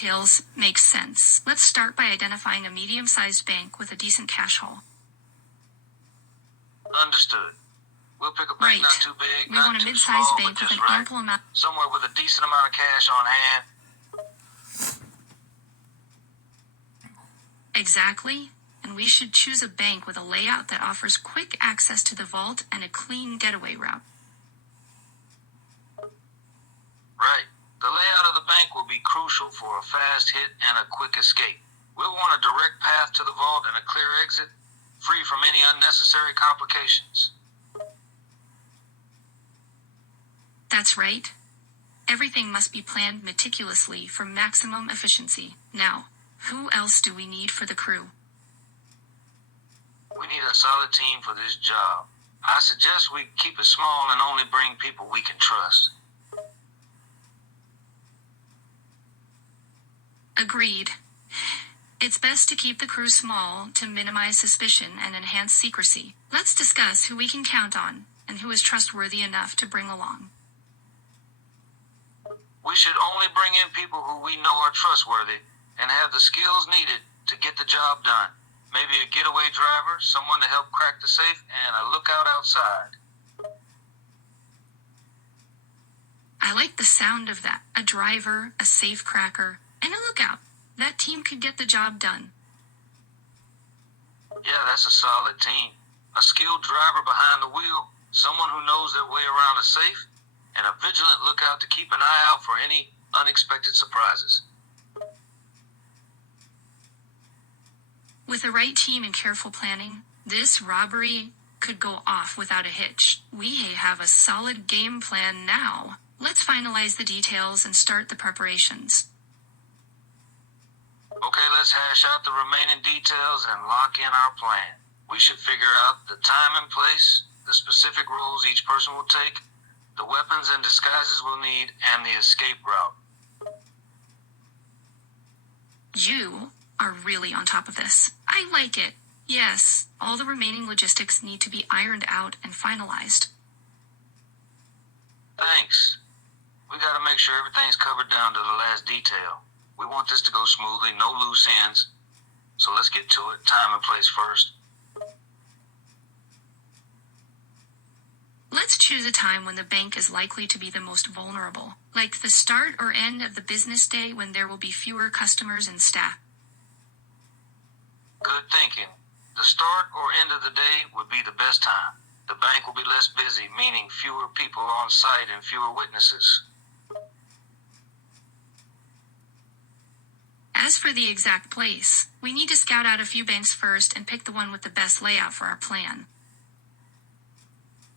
details makes sense. Let's start by identifying a medium-sized bank with a decent cash haul. Understood. We'll pick a bank not too big, We not want a too mid-sized small, bank but with just an right. ample amount. Somewhere with a decent amount of cash on hand. Exactly. And we should choose a bank with a layout that offers quick access to the vault and a clean getaway route. Right. The layout of the bank will be crucial for a fast hit and a quick escape. We'll want a direct path to the vault and a clear exit, free from any unnecessary complications. That's right. Everything must be planned meticulously for maximum efficiency. Now, who else do we need for the crew? We need a solid team for this job. I suggest we keep it small and only bring people we can trust. Agreed. It's best to keep the crew small to minimize suspicion and enhance secrecy. Let's discuss who we can count on and who is trustworthy enough to bring along. We should only bring in people who we know are trustworthy and have the skills needed to get the job done. Maybe a getaway driver, someone to help crack the safe, and a lookout outside. I like the sound of that. A driver, a safe cracker, and a lookout. That team could get the job done. Yeah, that's a solid team. A skilled driver behind the wheel, someone who knows their way around a safe, and a vigilant lookout to keep an eye out for any unexpected surprises. With the right team and careful planning, this robbery could go off without a hitch. We have a solid game plan now. Let's finalize the details and start the preparations. Okay, let's hash out the remaining details and lock in our plan. We should figure out the time and place, the specific roles each person will take, the weapons and disguises we'll need, and the escape route. You are really on top of this. I like it. Yes, all the remaining logistics need to be ironed out and finalized. Thanks. We gotta make sure everything's covered down to the last detail. We want this to go smoothly, no loose ends. So let's get to it. Time and place first. Let's choose a time when the bank is likely to be the most vulnerable, like the start or end of the business day when there will be fewer customers and staff. Good thinking. The start or end of the day would be the best time. The bank will be less busy, meaning fewer people on site and fewer witnesses. As for the exact place, we need to scout out a few banks first and pick the one with the best layout for our plan.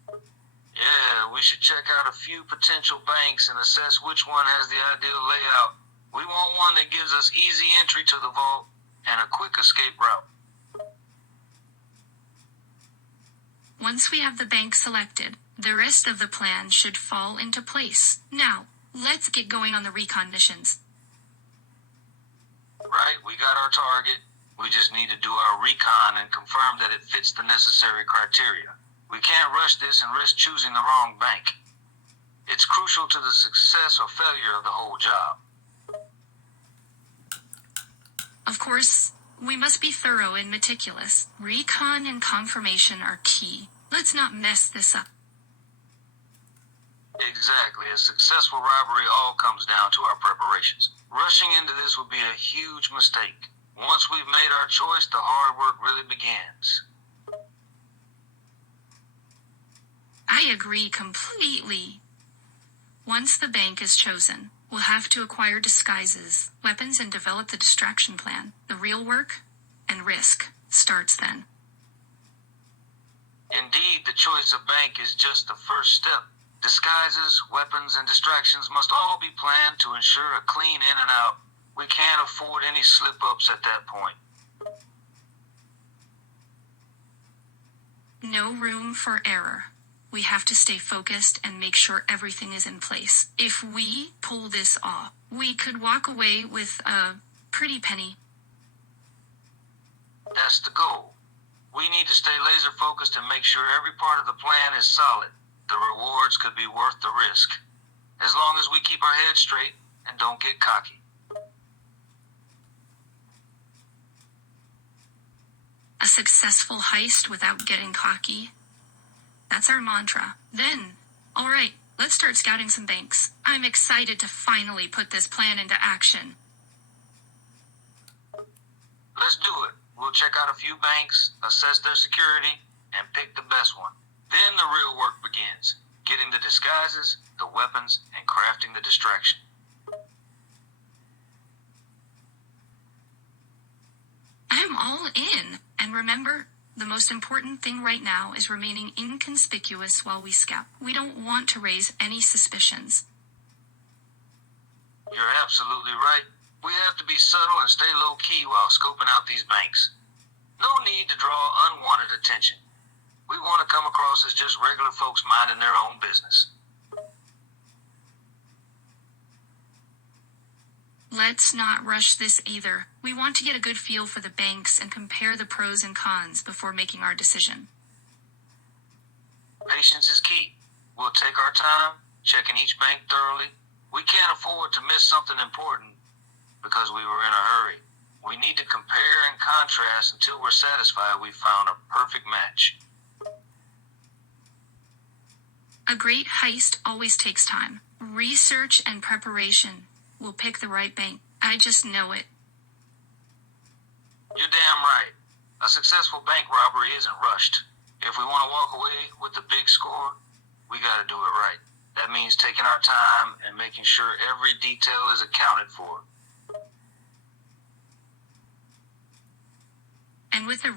Yeah, we should check out a few potential banks and assess which one has the ideal layout. We want one that gives us easy entry to the vault and a quick escape route. Once we have the bank selected, the rest of the plan should fall into place. Now, let's get going on the recon missions. Right, we got our target. We just need to do our recon and confirm that it fits the necessary criteria. We can't rush this and risk choosing the wrong bank. It's crucial to the success or failure of the whole job. Of course, we must be thorough and meticulous. Recon and confirmation are key. Let's not mess this up. Exactly. A successful robbery all comes down to our preparations. Rushing into this would be a huge mistake. Once we've made our choice, the hard work really begins. I agree completely. Once the bank is chosen, we'll have to acquire disguises, weapons, and develop the distraction plan. The real work and risk starts then. Indeed, the choice of bank is just the first step. Disguises, weapons, and distractions must all be planned to ensure a clean in and out. We can't afford any slip-ups at that point. No room for error. We have to stay focused and make sure everything is in place. If we pull this off, we could walk away with a pretty penny. That's the goal. We need to stay laser-focused and make sure every part of the plan is solid. The rewards could be worth the risk, as long as we keep our heads straight and don't get cocky. successful heist without getting cocky. That's our mantra. Then, alright, let's start scouting some banks. I'm excited to finally put this plan into action. Let's do it. We'll check out a few banks, assess their security, and pick the best one. Then the real work begins. Getting the disguises, the weapons, and crafting the distraction. I'm all in. And remember, the most important thing right now is remaining inconspicuous while we scout. We don't want to raise any suspicions. You're absolutely right. We have to be subtle and stay low-key while scoping out these banks. No need to draw unwanted attention. We want to come across as just regular folks minding their own business. Let's not rush this either. We want to get a good feel for the banks and compare the pros and cons before making our decision. Patience is key. We'll take our time, checking each bank thoroughly. We can't afford to miss something important because we were in a hurry. We need to compare and contrast until we're satisfied we found a perfect match. A great heist always takes time. Research and preparation will pick the right bank. I just know it. You're damn right. A successful bank robbery isn't rushed. If we want to walk away with the big score, we got to do it right. That means taking our time and making sure every detail is accounted for. And with the